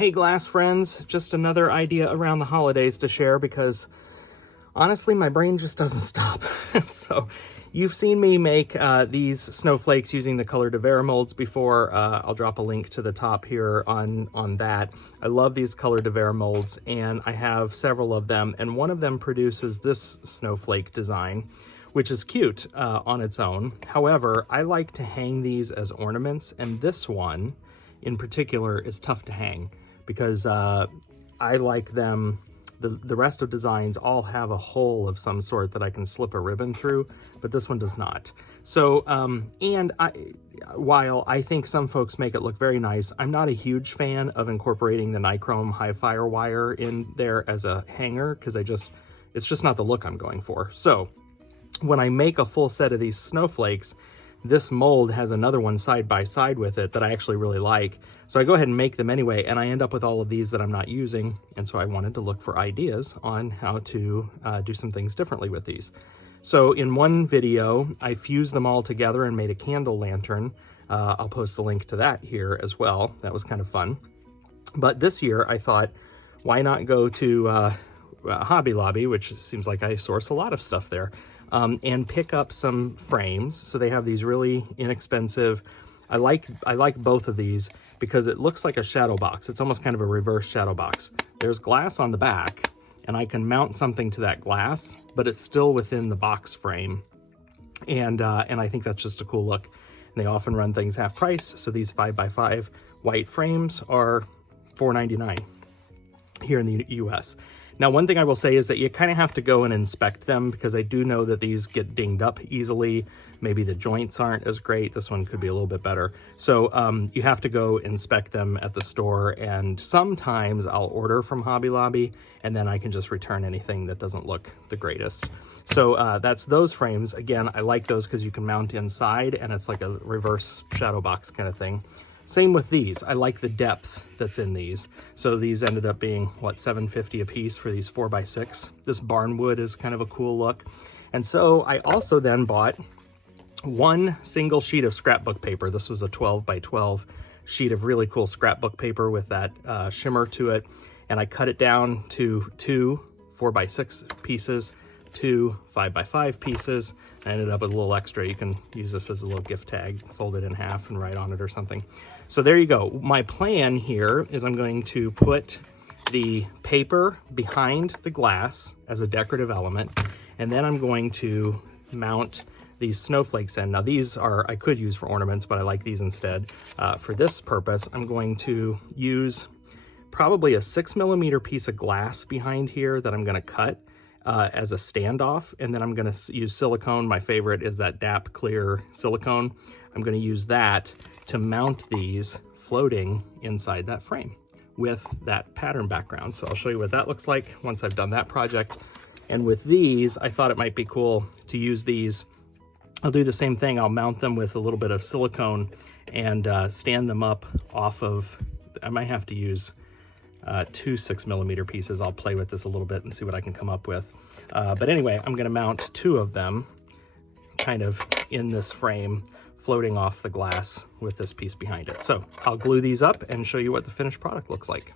Hey glass friends, just another idea around the holidays to share because honestly my brain just doesn't stop. So you've seen me make these snowflakes using the colored Avera molds before. I'll drop a link to the top here on that. I love these colored Avera molds and I have several of them, and one of them produces this snowflake design, which is cute on its own. However, I like to hang these as ornaments, and this one in particular is tough to hang because I like them. The rest of designs all have a hole of some sort that I can slip a ribbon through, but this one does not. So, while I think some folks make it look very nice, I'm not a huge fan of incorporating the nichrome high fire wire in there as a hanger because it's just not the look I'm going for. So when I make a full set of these snowflakes, this mold has another one side by side with it that I actually really like. So I go ahead and make them anyway, and I end up with all of these that I'm not using. And so I wanted to look for ideas on how to do some things differently with these. So in one video, I fused them all together and made a candle lantern. I'll post the link to that here as well. That was kind of fun. But this year I thought, why not go to Hobby Lobby, which seems like I source a lot of stuff there, and pick up some frames. So they have these really inexpensive, I like both of these because it looks like a shadow box. It's almost kind of a reverse shadow box. There's glass on the back and I can mount something to that glass, but it's still within the box frame. And I think that's just a cool look. And they often run things half price. So these 5x5 white frames are $4.99 here in the US. Now, one thing I will say is that you kind of have to go and inspect them because I do know that these get dinged up easily. Maybe the joints aren't as great. This one could be a little bit better. So you have to go inspect them at the store, and sometimes I'll order from Hobby Lobby and then I can just return anything that doesn't look the greatest. So that's those frames. Again, I like those because you can mount inside and it's like a reverse shadow box kind of thing. Same with these. I like the depth that's in these. So these ended up being, what, $7.50 a piece for these 4x6. This barnwood is kind of a cool look. And so I also then bought one single sheet of scrapbook paper. This was a 12x12 sheet of really cool scrapbook paper with that shimmer to it. And I cut it down to 2 4x6 pieces, 2 5x5 pieces. I ended up with a little extra. You can use this as a little gift tag, fold it in half and write on it or something. So there you go. My plan here is I'm going to put the paper behind the glass as a decorative element, and then I'm going to mount these snowflakes in. Now these are, I could use for ornaments, but I like these instead. For this purpose, I'm going to use probably a 6mm piece of glass behind here that I'm gonna cut as a standoff, and then I'm going to use silicone. My favorite is that DAP clear silicone. I'm going to use that to mount these floating inside that frame with that pattern background. So I'll show you what that looks like once I've done that project. And with these, I thought it might be cool to use these. I'll do the same thing. I'll mount them with a little bit of silicone and stand them up off of, I might have to use 2 6mm pieces. I'll play with this a little bit and see what I can come up with. But anyway, I'm going to mount 2 of them kind of in this frame, floating off the glass with this piece behind it. So I'll glue these up and show you what the finished product looks like.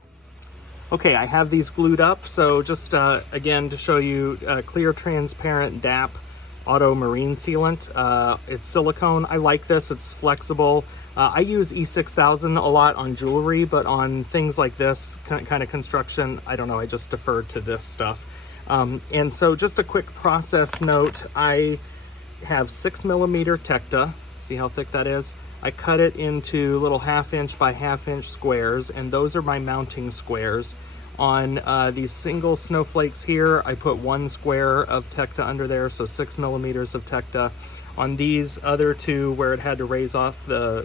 Okay, I have these glued up. So just again, to show you clear transparent DAP auto marine sealant. It's silicone. I like this. It's flexible. I use E6000 a lot on jewelry, but on things like this kind of construction, I don't know, I just defer to this stuff. And so just a quick process note, I have 6mm Tecta. See how thick that is? I cut it into little 1/2" by 1/2" squares, and those are my mounting squares. On these single snowflakes here, I put 1 square of Tecta under there, so 6mm of Tecta. On these other 2, where it had to raise off the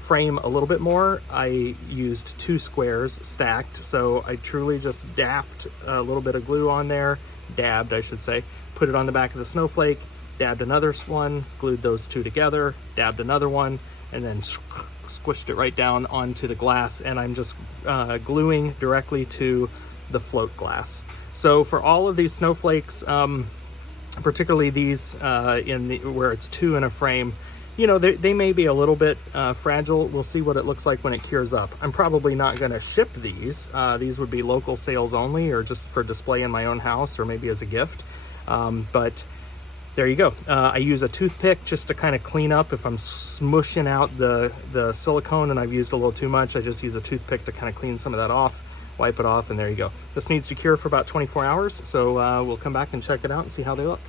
frame a little bit more, I used 2 squares stacked. So I truly just dabbed a little bit of glue on there, dabbed I should say, put it on the back of the snowflake, dabbed another one, glued those 2 together, dabbed another one, and then squished it right down onto the glass. And I'm just gluing directly to the float glass. So for all of these snowflakes, particularly these where it's 2 in a frame, you know, they may be a little bit fragile. We'll see what it looks like when it cures up. I'm probably not going to ship these. These would be local sales only, or just for display in my own house, or maybe as a gift. But there you go. I use a toothpick just to kind of clean up if I'm smushing out the silicone and I've used a little too much. I just use a toothpick to kind of clean some of that off, wipe it off, and there you go. This needs to cure for about 24 hours, so we'll come back and check it out and see how they look.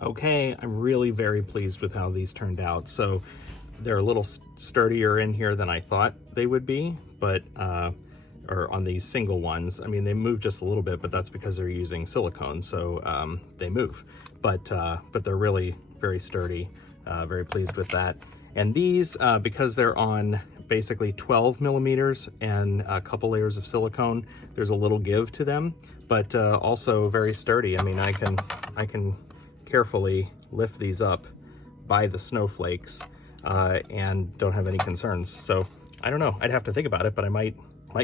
Okay, I'm really very pleased with how these turned out. So they're a little sturdier in here than I thought they would be, but or on these single ones. I mean, they move just a little bit, but that's because they're using silicone, so they move. But they're really very sturdy. Very pleased with that. And these, because they're on basically 12 millimeters and a couple layers of silicone, there's a little give to them, but also very sturdy. I mean, I can carefully lift these up by the snowflakes and don't have any concerns. So I don't know, I'd have to think about it, but I might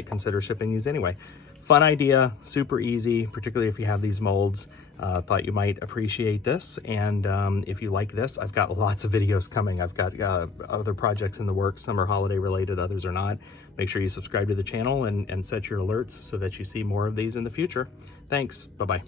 consider shipping these anyway. Fun idea, super easy, particularly if you have these molds. Thought you might appreciate this, and if you like this, I've got lots of videos coming. I've got other projects in the works. Some are holiday related, others are not. Make sure you subscribe to the channel and set your alerts so that you see more of these in the future. Thanks, bye-bye.